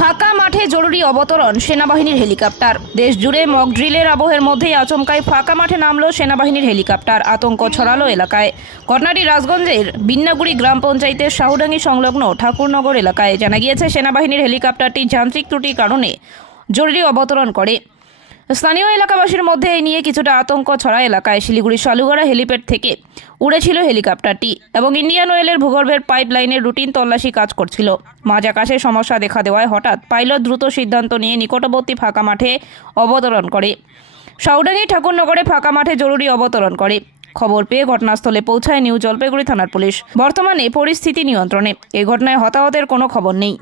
ফাঁকা মাঠে জরুরি অবতরণ সেনাবাহিনীর হেলিকপ্টার। দেশ জুড়ে মক ড্রিলের আবহের মধ্যেই আচমকায় ফাঁকা মাঠে নামলো সেনাবাহিনীর হেলিকপ্টার। আতঙ্ক ছড়ালো এলাকায়। ঘটনাটি রাজগঞ্জের বিন্নাগুড়ি গ্রাম পঞ্চায়েতের শাহুডাঙ্গি সংলগ্ন ঠাকুরনগর এলাকায়। জানা গিয়েছে, সেনাবাহিনীর হেলিকপ্টারটি যান্ত্রিক ত্রুটির কারণে জরুরি অবতরণ করে। স্থানীয় এলাকাবাসীর মধ্যে এই নিয়ে কিছুটা আতঙ্ক ছড়া এলাকায়। শিলিগুড়ি শালুগড়া হেলিপ্যাড থেকে উড়েছিল হেলিকপ্টারটি এবং ইন্ডিয়ান অয়েলের ভূগর্ভের পাইপ লাইনের রুটিন তল্লাশি কাজ করছিল। মাঝ আকাশে সমস্যা দেখা দেওয়ায় হঠাৎ পাইলট দ্রুত সিদ্ধান্ত নিয়ে নিকটবর্তী ফাঁকা মাঠে অবতরণ করে। শাহুডাঙ্গি ঠাকুরনগরে ফাঁকা মাঠে জরুরি অবতরণ করে। খবর পেয়ে ঘটনাস্থলে পৌঁছায় নিউ জলপাইগুড়ি থানার পুলিশ। বর্তমানে পরিস্থিতি নিয়ন্ত্রণে। এই ঘটনায় হতাহতের কোনো খবর নেই।